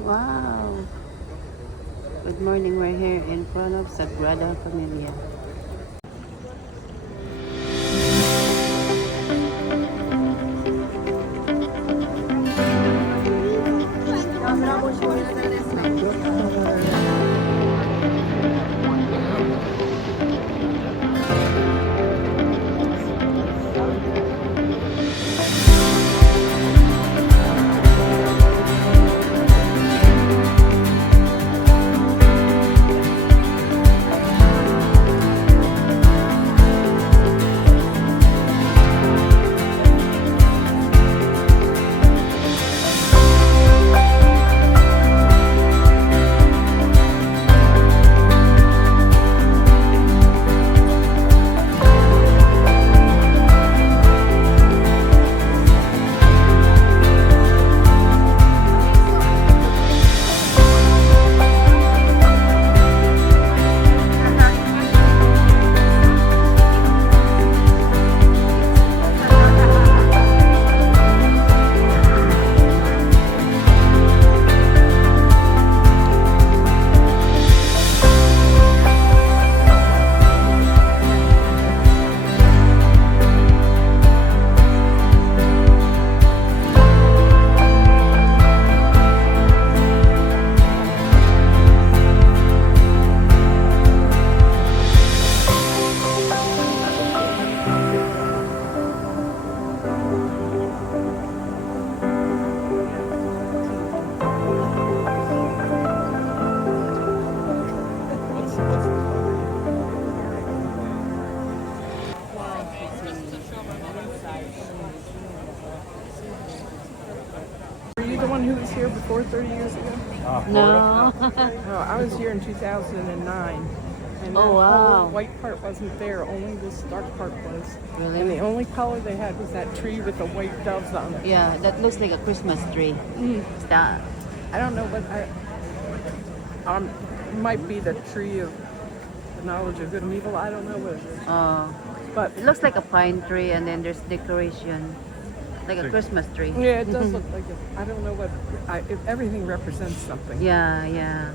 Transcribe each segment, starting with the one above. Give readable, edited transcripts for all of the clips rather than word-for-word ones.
Wow. Good morning. We're here in front of Sagrada Familia. Were you the one who was here before 30 years ago? No. No, I was here in 2009. And Oh, that wow. whole white part wasn't there, only this dark part was. Really? And the only color they had was that tree with the white doves on it. Yeah, that looks like a Christmas tree. Is that? I don't know what might be the tree of the knowledge of good and evil. I don't know what it is. But It looks like a pine tree, and then there's decoration, like a Christmas tree. yeah, it does look like it. I don't know what, everything represents something. Yeah, yeah.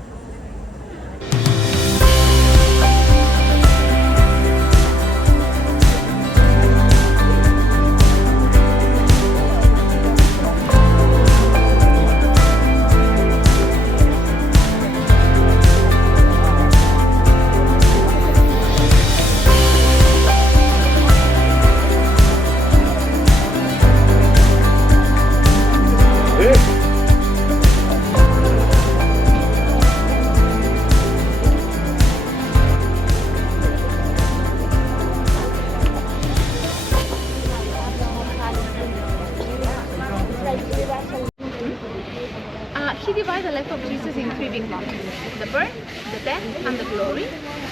He divided the life of Jesus in three big moments: the birth, the death, and the glory.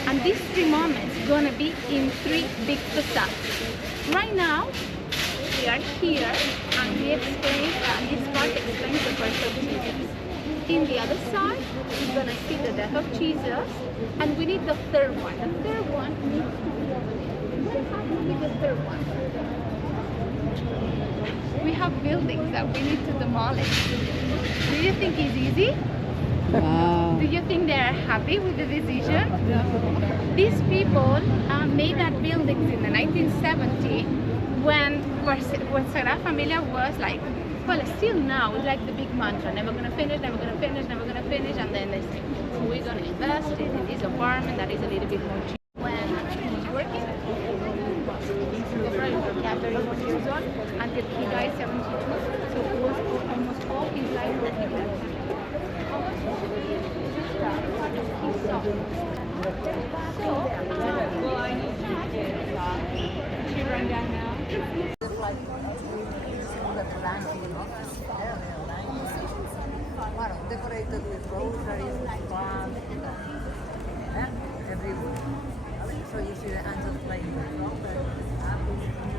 And these three moments gonna be in three big facades. Right now, we are here, and we explain, this part explains the birth of Jesus. In the other side, we're gonna see the death of Jesus, and we need the third one. The third one needs to be over there. What happened with the third one? We have buildings that we need to demolish. Do you think it's easy? Wow. Do you think they're happy with the decision? These people made that buildings in the 1970 when Sagrada Familia was like, well, still now, it's like the big mantra, never gonna finish, never gonna finish, never gonna finish, and then they say, we're gonna invest in this apartment that is a little bit more cheap. When he was working, yeah, 31 years old, until he died 72, so it was almost all his life working there. She ran down now. Decorated with rosaries, plants, everywhere. So you see the angels playing with rosaries.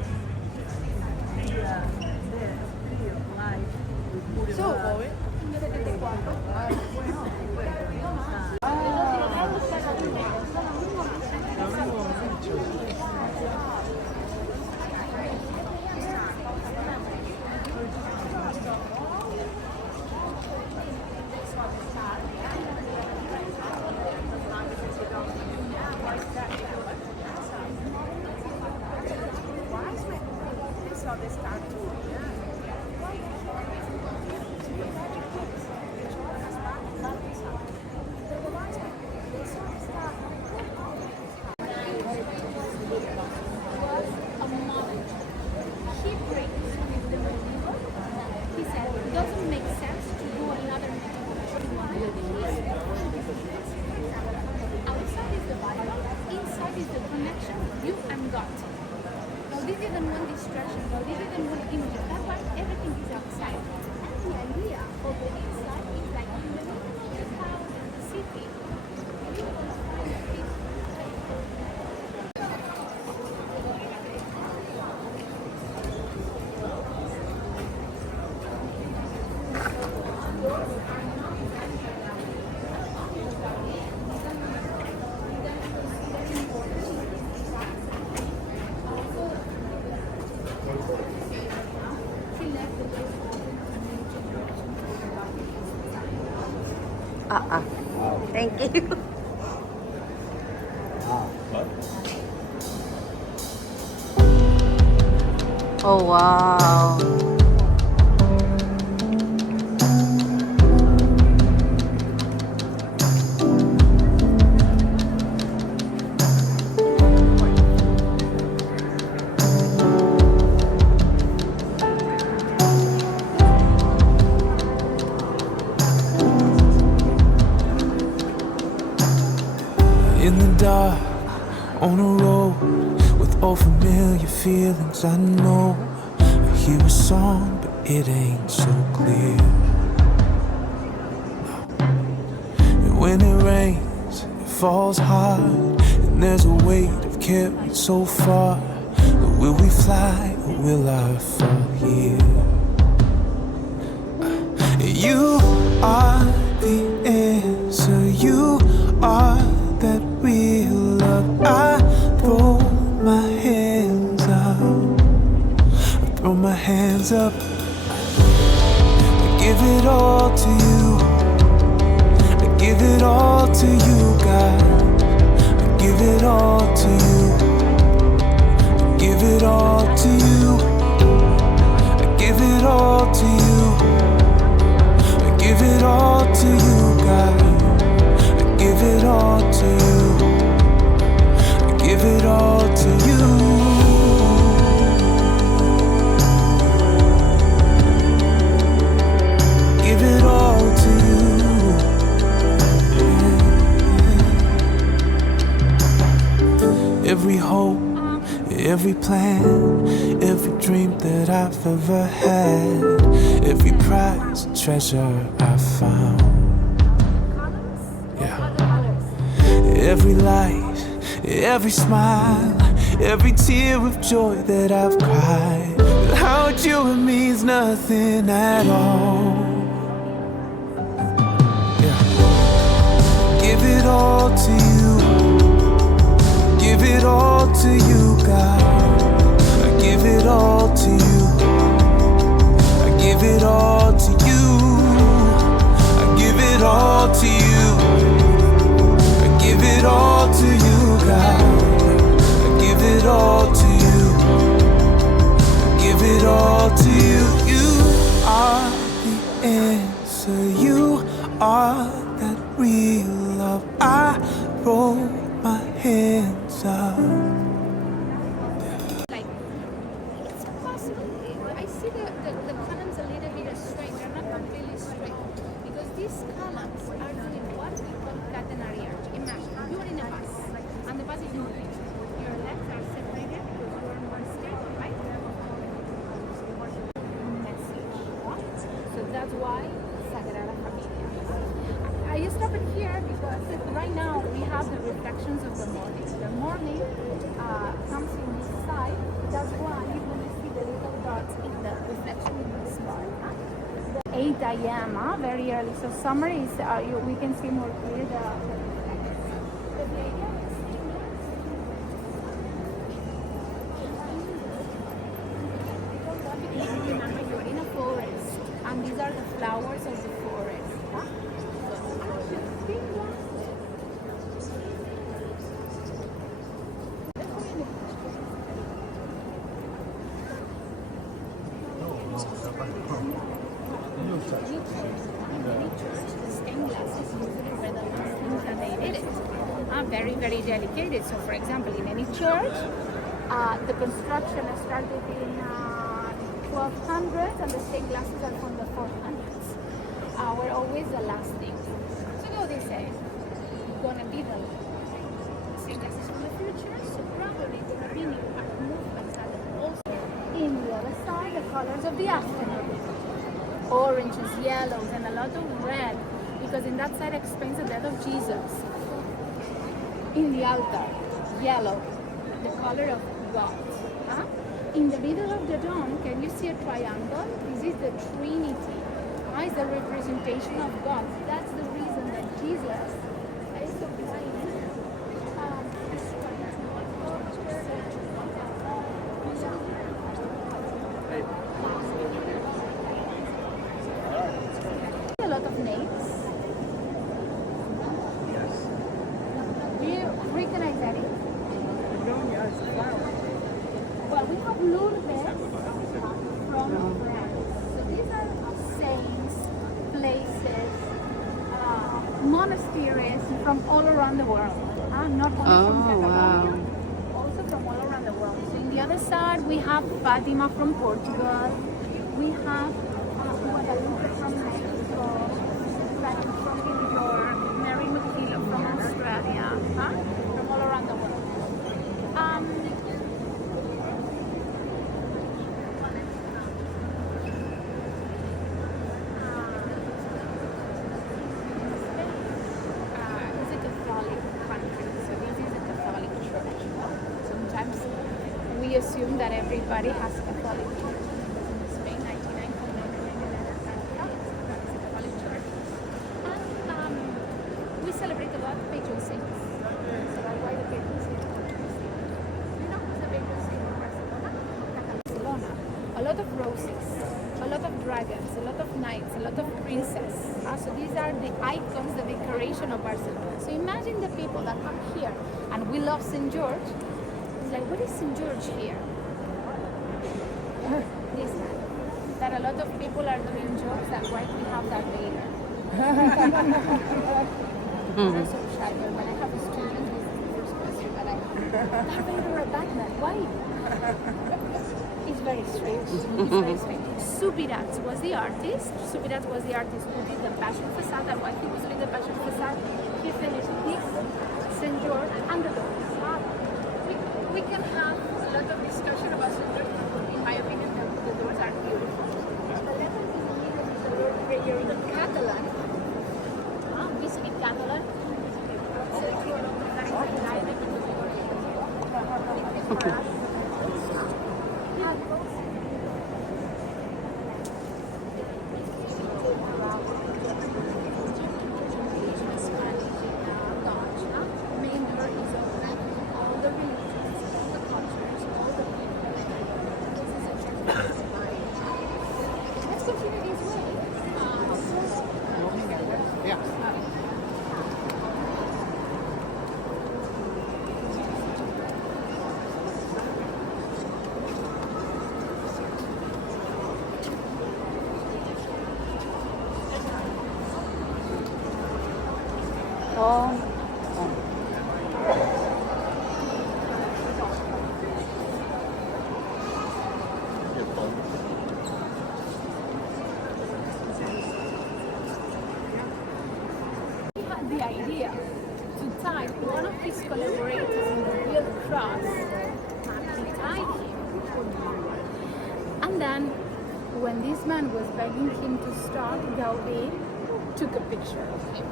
saw the start too. He said it doesn't make sense to do another outside is the Bible, inside is the connection you and God. Gaudi didn't want distraction, Gaudi didn't want images. That's why everything is outside. And the idea of the inside is like in the middle of the town, the city, you will find a peace. Thank you. Oh wow. In the dark, on a road with all familiar feelings, I know I hear a song, but it ain't so clear. And when it rains, it falls hard, and there's a weight I've carried so far. But will we fly or will I fall here? You are the answer, you are that real love. I throw my hands up, I throw my hands up. I give it all to you, I give it all to you, God. I give it all to you, I give it all to you, I give it all to you, I give it all to you, God. Give it all to you, I give it all to you. Give it all to you. Every hope, every plan, every dream that I've ever had, every prize, treasure I found. Every light, every smile, every tear of joy that I've cried, without you it means nothing at all. Give it all to you, give it all to you, God. I give it all to you, I give it all to you, I give it all to you. Give it all to you, God. I give it all to you, I give it all to you. You are the answer, you are that real love. I throw my hands up. Like, it's possible. I see the columns a little bit straight. They're not completely straight because these columns are doing what we call catenary arch. Imagine you're in a bus and the bus is moving. Your legs are separated because you're on one step, right? Message. So that's why Sagrada Familia. I stopped here because right now we have the reflections of the morning. The morning comes in this side. That's why you will see the little dots in the reflection in this part. 8 a.m. Very early. So summer is we can see more clear the reflections. The area is remember you're in a forest, and these are the flowers of the forest. Huh? The stained glass is usually where the last things that they did it are very, very dedicated. So, for example, in any church, the construction started in 1200s, and the stained glasses are from the 400s. Were always the last thing. So Gaudi said, gonna be the stained glasses from the future. So probably gonna be new art movements that also in the other side, the colors of the afternoon. Oranges, yellows, and a lot of red, because in that side explains the death of Jesus. In the altar, yellow, the color of God. In the middle of the dome, can you see a triangle? This is the Trinity. Is the representation of God. That's the reason that Jesus is so a lot of names. Yes. Do you recognize that? Begonia is a flower. Well, we have Lourdes from France. So these are saints, places, monasteries from all around the world. Not only from Catalonia, also from all around the world. So in the other side, we have Fatima from Portugal. We have Guadalupe from Mexico, Fatima from New York, Mary McKillop from Australia, from all around the world. We assume that everybody has Catholic church. Spain, 99 Catholic church. And we celebrate a lot of patron saints. So that's why the patron saint of you know who's the patron saint of Barcelona? Barcelona. A lot of roses, a lot of dragons, a lot of knights, a lot of princesses. So these are the icons, the decoration of Barcelona. So imagine the people that come here, and we love St. George. Like, what is St. George here? Listen, that a lot of people are doing jokes that why we have that later. I'm so shy, but when I have a student, this is the first question that I have. Darth Vader or Batman? Why? It's very strange. It's very strange. Subirats was the artist. Subirats was the artist who did the Passion Facade, and while he was doing the Passion Facade, he finished this, St. George, and the doors. We can have a lot of discussion about St. George. In my opinion, the doors are beautiful. The letter is the Lord Prayer in Catalan. We speak Catalan. The idea to tie one of his collaborators in the real cross, he tied him. And then, when this man was begging him to stop, Gaudi took a picture of him.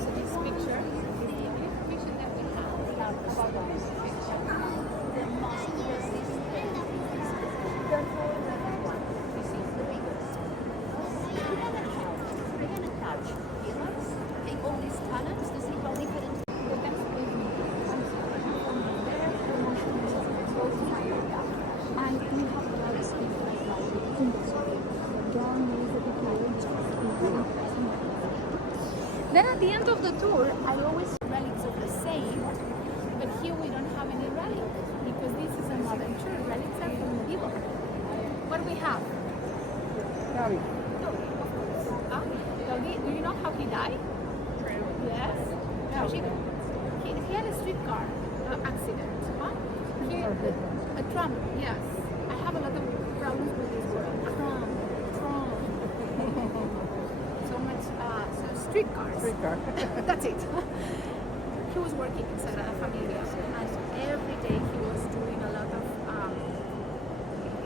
So this picture is the only information that we have about this picture. The most resistant, the one, you see, the biggest. We're gonna touch pillars. Take all these colors to see how different we can split me. I'm sorry. There, the motion is close to my area. And we have a lot of people like in the story. Don't use the people Then at the end of the tour, I always see relics of the saint, but here we don't have any relic because this is a modern church. Relics are from medieval. What we have? Gaudi. Gaudi, do you know how he died? Yes. He had a streetcar accident. Huh? A tram, yes. I have a lot of problems with this word. Tram. So much, so streetcars. Streetcar. That's it. He was working in Sagrada Familia, and every day he was doing a lot of,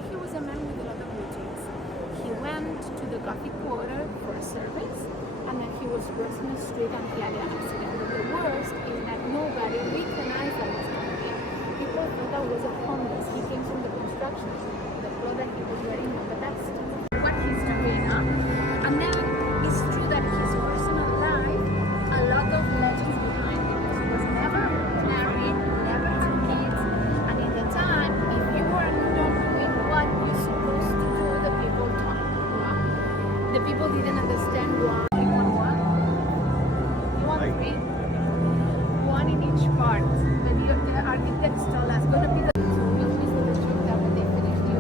he was a man with a lot of routines. He went to the coffee quarter for a service, and then he was crossing the street and he had an accident. But the worst is that nobody recognized that was happening. People thought that was a homeless. He came from the construction, the clothes that he was wearing, but that's what he's doing. And then it's true that his personal life, a lot of legends behind it. He was never married, never had kids, and in the time, if you were not doing what you're supposed to do, the people don't. The people didn't understand why. You want three? One in each part. The architects told us going to be the that when they finish the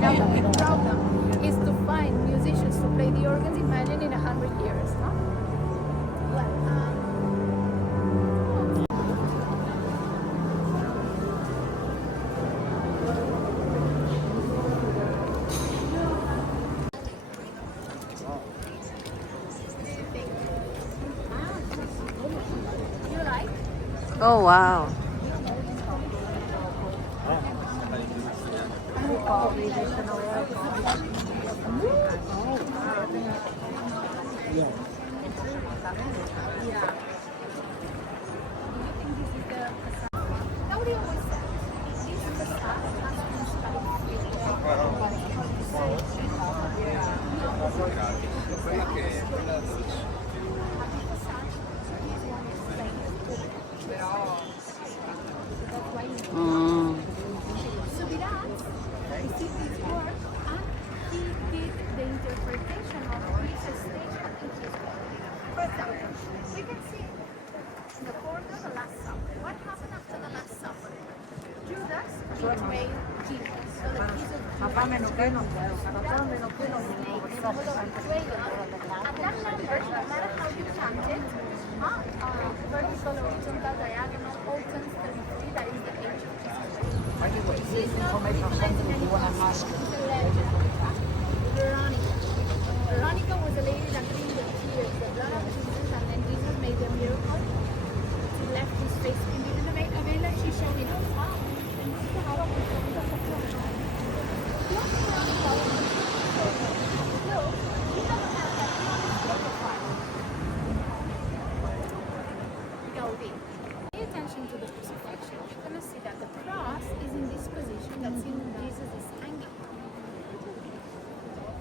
nobody the problem is to find musicians to play the organs. Imagine in 100 years, huh? Well, you like? Oh, wow. Gaudi always said, this facade has been Subirats received his work and he did the interpretation of each stage at each spot. For example, we can see in the corner the Last Supper. What happened after the Last Supper? Judas betrayed Jesus. So the piece of Judas. At that number, no matter how you count it, vertical, horizontal, diagonal, all turns 33, that is the age of Jesus. She's not recognizing anyone. She's a legend. Veronica. Veronica was a lady that cleaned the tears, the blood of Jesus, and then Jesus made a miracle. She left his face painted in the veil and she showed it. Gaudi. Pay attention to the crucifixion. You're going to see that the cross is in this position that's in Jesus is hanging.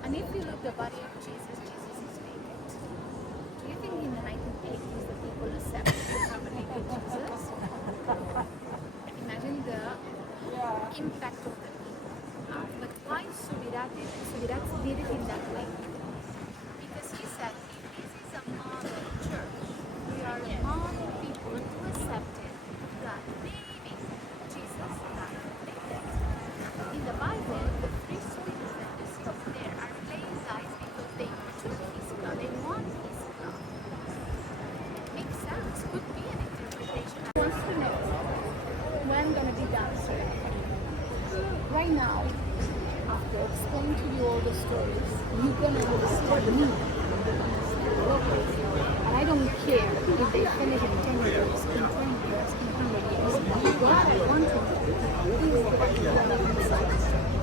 And if you look the body of Jesus, Jesus is naked. Do you think in the 1980s the people accepted to have a naked Jesus? Imagine the impact of the people. But why Subirats did it in that way? Because he said, this is a model church. We are a model people to accept it that maybe Jesus died naked. In the Bible, the three sweetness that you see up there are plain guys because they took his blood, they want his blood. Makes sense, could be an interpretation. I want to know when I'm going to be done, sir. Right now, after explaining to you all the stories, you're going to understand me. And I don't care if they finish in 10 years, in 20 years, in 100 years. What I want to do is what you want to decide.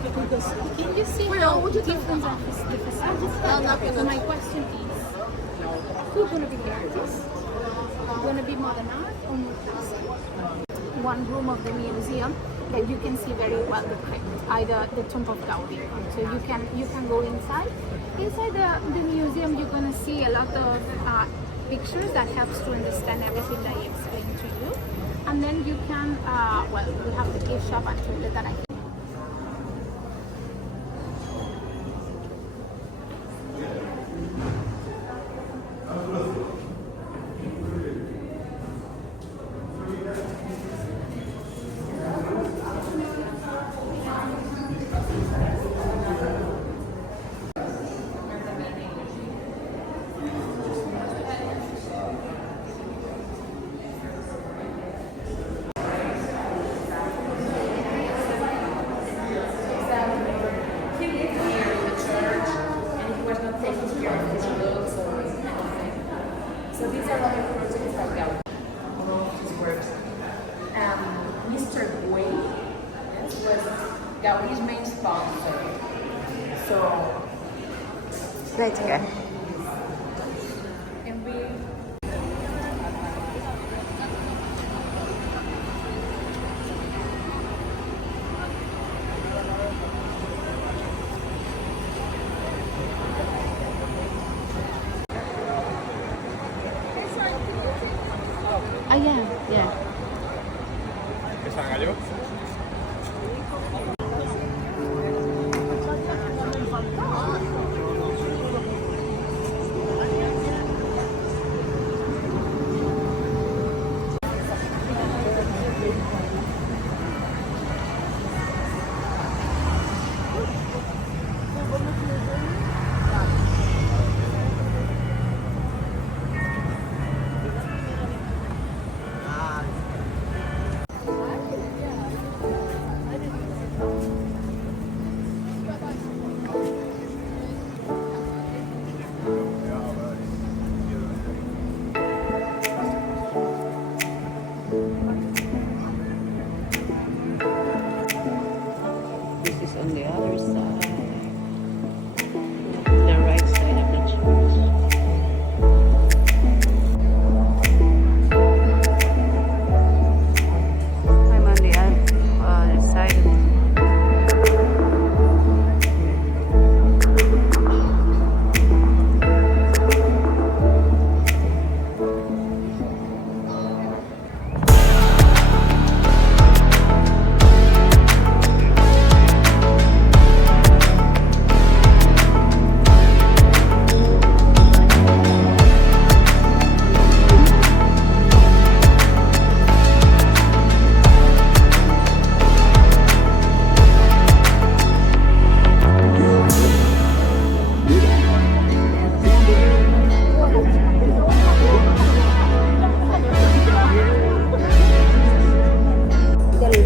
Because can you see how different the facades are? So my question is, who's going to be the artist? Going to be modern art or new classic? One room of the museum that you can see very well the crypt, either the tomb of Gaudi. So you can go inside. Inside the museum, you're going to see a lot of pictures that helps to understand everything that I explained to you. And then you can, we have the gift shop and toilet that I think. Gaudi's main sponsor. So, Let's go. can we... Ah, yeah, yeah. This is on the other side. The right side of the church. I'm on the other side of the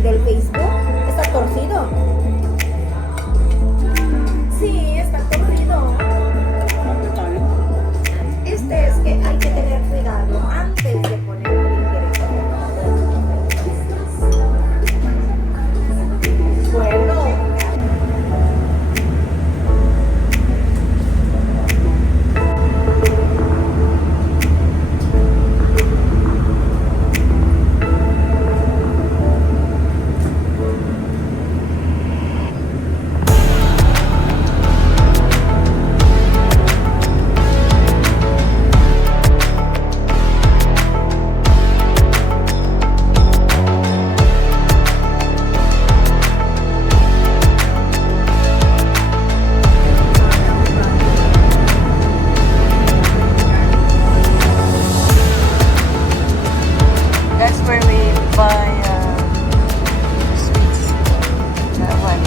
del Facebook está torcido. Sí, está torcido. Es que hay que tener cuidado antes de poner el ingreso. Bueno. That's where we buy sweets. That one.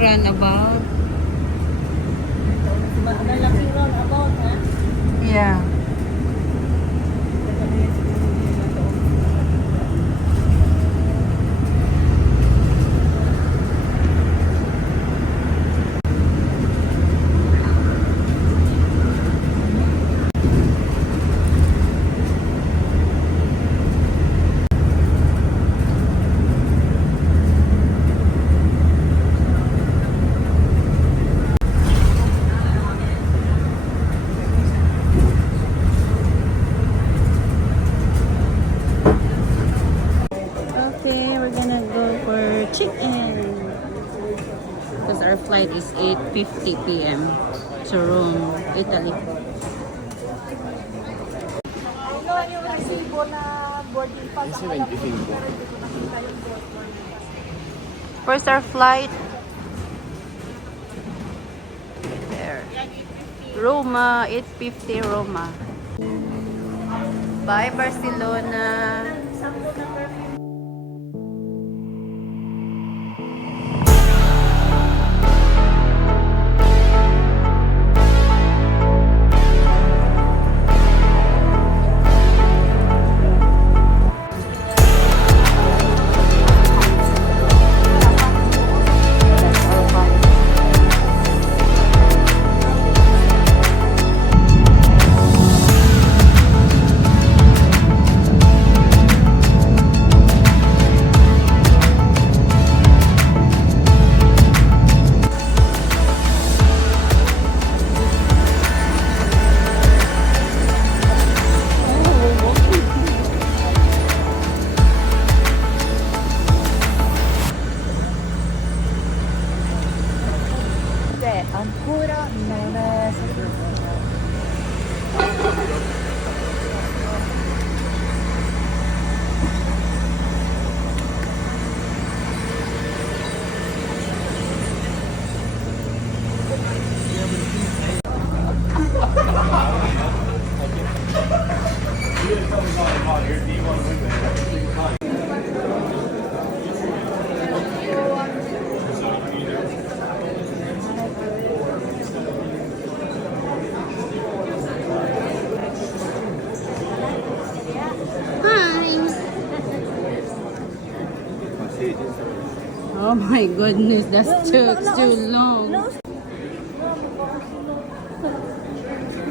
Runabout. Yeah. Okay, we're gonna go for chicken because our flight is 8:50 p.m. to Rome, Italy. Where's our flight? There. Roma, 8:50 Roma. Bye Barcelona. Oh my goodness, that's too long.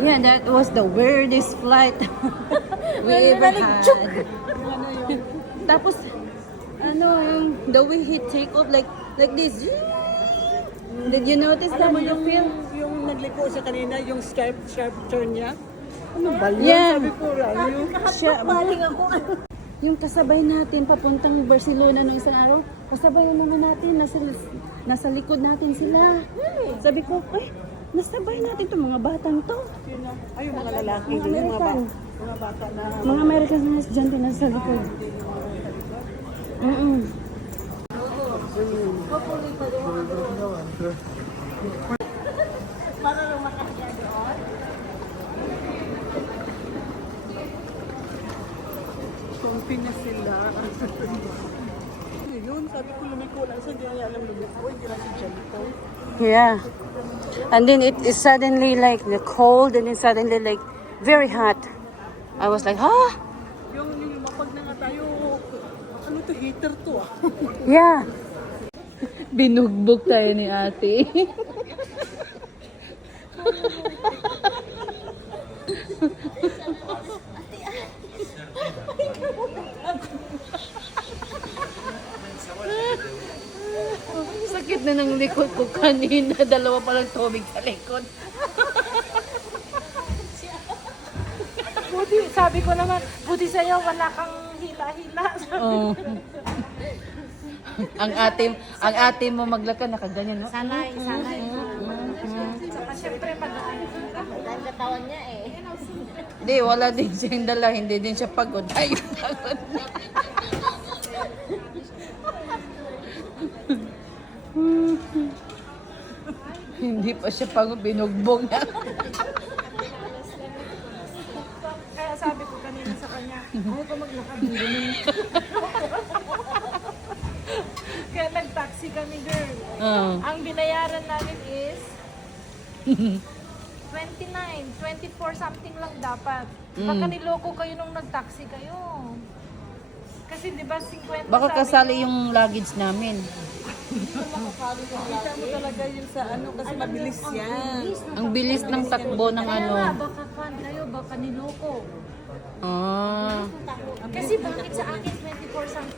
Yeah, that was the weirdest flight we ever had. Tapos, the way he take off like this. Did you notice that? Alam mo yung nagliko siya kanina, yung sharp turn niya? Ano ba yun? Yeah. Sabi ko, rayo. Siya, yung kasabay natin papuntang Barcelona nung isang araw, kasabay naman natin, nasa likod natin sila. Sabi ko, nasabay natin itong mga batang to. Ay, yung mga lalaki. Mga American. Mga bata na... Mga American na estudyante nasa likod. Comfy na sila. Yun, sabi ko lumiko lang sa hindi na alam lumiko. Hindi na si Janito. Yeah. And then it is suddenly like the cold and then suddenly like very hot. I was like, Yung mapag na nga tayo, ano to, heater to ah. Yeah. Binugbog tayo ni ate. Sakit na ng likod ko kanina. Dalawa pa lang tubig sa likod. Buti, sabi ko naman, buti sa'yo, wala kang hila-hila. Oh. ang ate mo maglakad nakaganyan, no? Sanay. Siyempre, Dahil katawan niya eh. Hindi, wala din siyang dala. Hindi din siya pagod. Ay, pagod na. Hindi pa siya pagod. Binugbog na. kaya sabi ko kanina sa kanya, ayaw ko maglakad din. Kaya nag-taxi kami, girl. Ang binayaran namin is 29, 24 something lang dapat. Baka niloko kayo nung nag-taxi kayo. Kasi di ba 50 Baka sabi kasali niyo? yung luggage namin. Kita mo talaga yun sa ano, kasi mabilis yan. Ang bilis ng takbo ng Kaya ano. nga, baka fan kayo, baka niloko. Ah. Kasi bakit sa akin 24 something